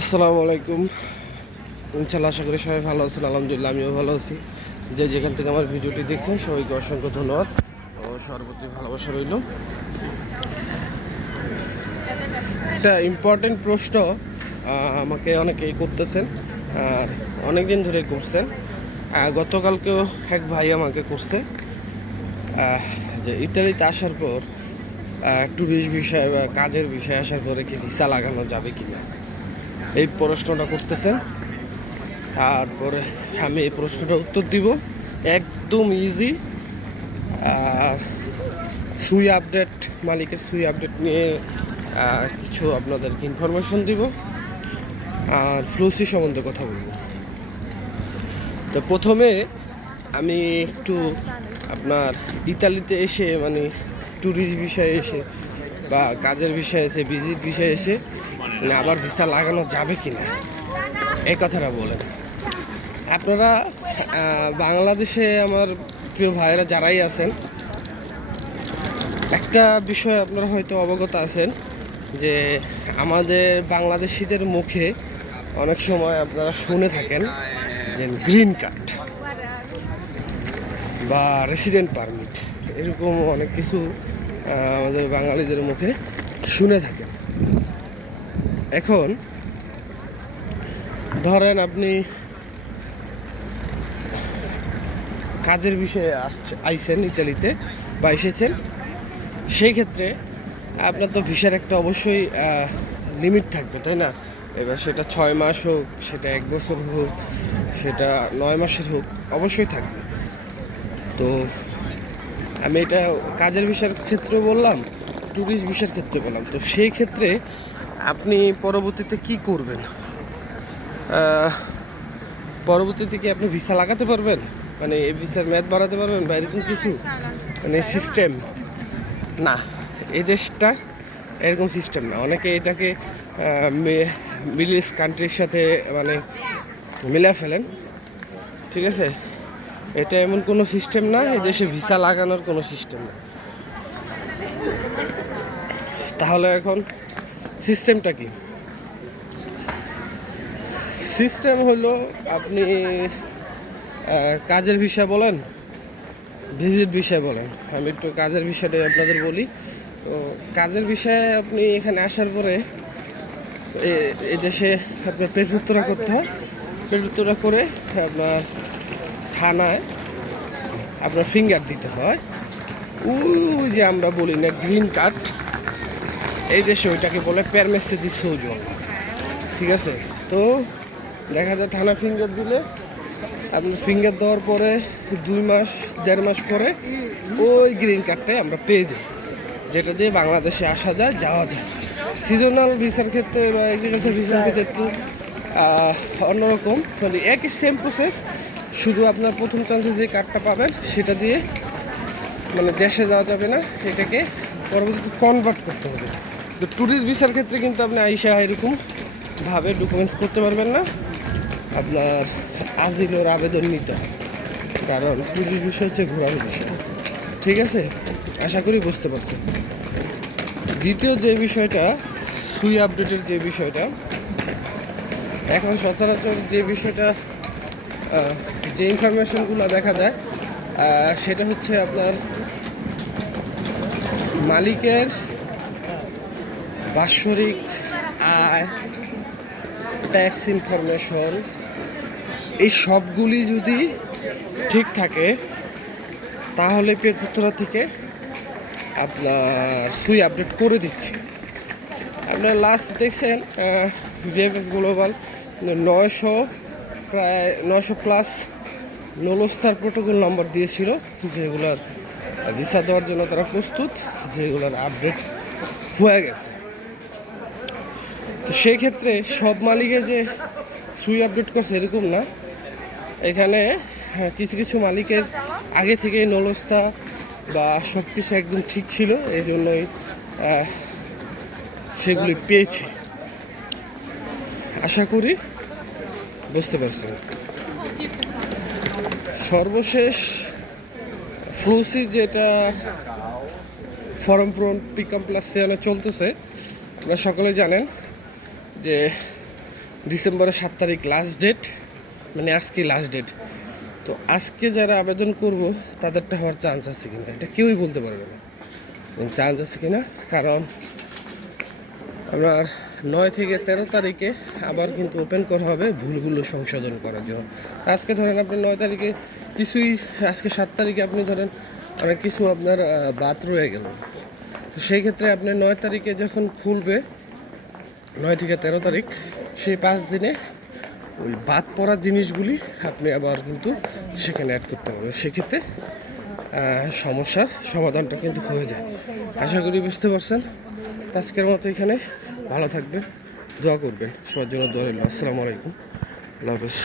আসসালামু আলাইকুম। ইনশাল্লাহ আশা করি সবাই ভালো আছেন, আলহামদুলিল্লাহ আমিও ভালো আছি। যে যেখান থেকে আমার ভিডিওটি দেখছেন, সবাইকে অসংখ্য ধন্যবাদ ও সর্বতি ভালোবাসা রইল। একটা ইম্পর্টেন্ট প্রশ্ন আমাকে অনেকেই করতেছেন আর অনেক দিন ধরে করছেন। গতকালকেও এক ভাই আমাকে করছে যে ইটালিতে আসার পর ট্যুরিস্ট বিষয় বা কাজের বিষয়ে আসার পরে কি ভিসা লাগানো যাবে কিনা। এই প্রশ্নটা করতেছেন। তারপরে আমি এই প্রশ্নটা উত্তর দিব। একদম ইজি আর সুই আপডেট মালিকের সুই আপডেট নিয়ে কিছু আপনাদেরকে ইনফরমেশন দিব। আর ফ্লুসি সম্বন্ধে কথা বলব। তো প্রথমে আমি একটু আপনার ইতালিতে এসে মানে ট্যুরিস্ট বিষয়ে এসে বা কাজের বিষয়ে এসে ভিজিট বিষয়ে এসে মানে আবার ভিসা লাগানো যাবে কি না এই কথাটা বলেন। আপনারা বাংলাদেশে আমার প্রিয় ভাইয়েরা যারাই আছেন, একটা বিষয় আপনারা হয়তো অবগত আছেন যে আমাদের বাংলাদেশিদের মুখে অনেক সময় আপনারা শুনে থাকেন যে গ্রিন কার্ড বা রেসিডেন্ট পারমিট এরকম অনেক কিছু আমাদের বাঙালিদের মুখে শুনে থাকেন। এখন ধরেন আপনি কাজের বিষয়ে আসছে আইসেন ইটালিতে বা এসেছেন, সেই ক্ষেত্রে আপনার তো ভিসার একটা অবশ্যই লিমিট থাকবে, তাই না? এবার সেটা ছয় মাস হোক, সেটা এক বছর হোক, সেটা নয় মাসের হোক, অবশ্যই থাকবে। তো আমি এটা কাজের বিষয়ের ক্ষেত্রে বললাম ট্যুরিস্ট বিষয়ের ক্ষেত্রে বললাম। তো সেই ক্ষেত্রে আপনি পরবর্তীতে কি করবেন? পরবর্তীতে কি আপনি ভিসা লাগাতে পারবেন? মানে এই ভিসার মেয়াদ বাড়াতে পারবেন বা এরকম কিছু? মানে সিস্টেম না। এই দেশটা এরকম সিস্টেম না। অনেকে এটাকে মিডল ইস্ট কান্ট্রির সাথে মানে মিলে ফেলেন। ঠিক আছে? এটা এমন কোনো সিস্টেম না এই দেশে ভিসা লাগানোর কোনো সিস্টেম না। তাহলে এখন সিস্টেমটা কি? সিস্টেম হলো আপনি কাজের বিষয় বলেন, ভিজিট বিষয় বলেন। আমি একটু কাজের বিষয়টাই আপনাদের বলি। তো কাজের বিষয়ে আপনি এখানে আসার পরে, এ- দেশে আপনার পেট উত্তরা করতে হয়। পেট উত্তরা করে আপনার থানায় আপনার ফিঙ্গার দিতে হয়। ওই যে আমরা বলি না গ্রিন কার্ড এই দেশে ওইটাকে বলে প্যারমেসে দি সৌজো ঠিক আছে? তো দেখা যায় থানা ফিঙ্গার দিলে, আপনি ফিঙ্গার দেওয়ার পরে দুই মাস, দেড় মাস পরে ওই গ্রিন কার্ডটাই আমরা পেয়ে যাই। যেটা দিয়ে বাংলাদেশে আসা যায়, যাওয়া যায়। সিজনাল ভিসার ক্ষেত্রে বা এগ্রিকালচার ভিসার ক্ষেত্রে একটু অন্যরকম। মানে একই সেম প্রসেস শুধু আপনার প্রথম চান্সে যে কার্ডটা পাবেন, সেটা দিয়ে মানে দেশে যাওয়া যাবে না। এটাকে পরবর্তীতে কনভার্ট করতে হবে। তো ট্যুরিস্ট ভিসার ক্ষেত্রে কিন্তু আপনি আইসা এরকম ভাবে ডকুমেন্টস করতে পারবেন না। আপনার আজিলোর আবেদন নিতে কারণ ট্যুরিস্ট বিষয় হচ্ছে ঘোরার বিষয়। ঠিক আছে? আশা করি বুঝতে পারছেন। দ্বিতীয় যে বিষয়টা সুই আপডেটের যে বিষয়টা, এখন সচরাচর যে বিষয়টা যে ইনফরমেশনগুলো দেখা যায় সেটা হচ্ছে আপনার মালিকের বাৎসরিক আয় ট্যাক্স ইনফরমেশন এই সবগুলি যদি ঠিক থাকে, তাহলে পেরপুত্রা থেকে আপনার সুই আপডেট করে দিচ্ছে। আপনার লাস্ট দেখছেন ডিএফএস গ্লোবাল নয়শো প্রায়, নয়শো প্লাস নলস্তার প্রোটোকল নম্বর দিয়েছিল, যেগুলোর ভিসা দেওয়ার জন্য তারা প্রস্তুত, যেগুলোর আপডেট হয়ে গেছে। তো সেই ক্ষেত্রে সব মালিকে যে সুই আপডেট করছে এরকম না। এখানে হ্যাঁ, কিছু কিছু মালিকের আগে থেকেই নলস্তা বা সব কিছু একদম ঠিক ছিল এই জন্যই সেগুলি পেয়েছে। আশা করি বুঝতে পারছেন। সর্বশেষ ফ্লুসি যেটা ফরম প্রন পিকাম প্লাস সেয়ানে চলতেছে আপনারা সকলে জানেন। যে ডিসেম্বরের সাত তারিখ লাস্ট ডেট মানে আজকে লাস্ট ডেট তো আজকে যারা আবেদন করব, তাদেরটা হওয়ার চান্স আছে কিনা, এটা কেউই বলতে পারবে না। চান্স আছে কিনা? কারণ আপনার নয় থেকে তেরো তারিখে আবার কিন্তু ওপেন করা হবে ভুলগুলো সংশোধন করার জন্য। আজকে ধরেন আপনি নয় তারিখে কিছুই, আজকে সাত তারিখে আপনি ধরেন অনেক কিছু আপনার বাদ রয়ে গেল। তো সেই ক্ষেত্রে আপনি নয় তারিখে যখন খুলবে নয় থেকে তেরো তারিখ, সেই পাঁচ দিনে ওই বাদ পড়া জিনিসগুলি আপনি আবার কিন্তু সেখানে অ্যাড করতে পারবেন। সেক্ষেত্রে সমস্যার সমাধানটা কিন্তু হয়ে যায়। আশা করি বুঝতে পারছেন। আজকের মতো এখানে ভালো থাকবেন, দোয়া করবেন। সবার জন্য দোয়া রইল। আসসালামু আলাইকুম। আল্লাহ হাফেজ।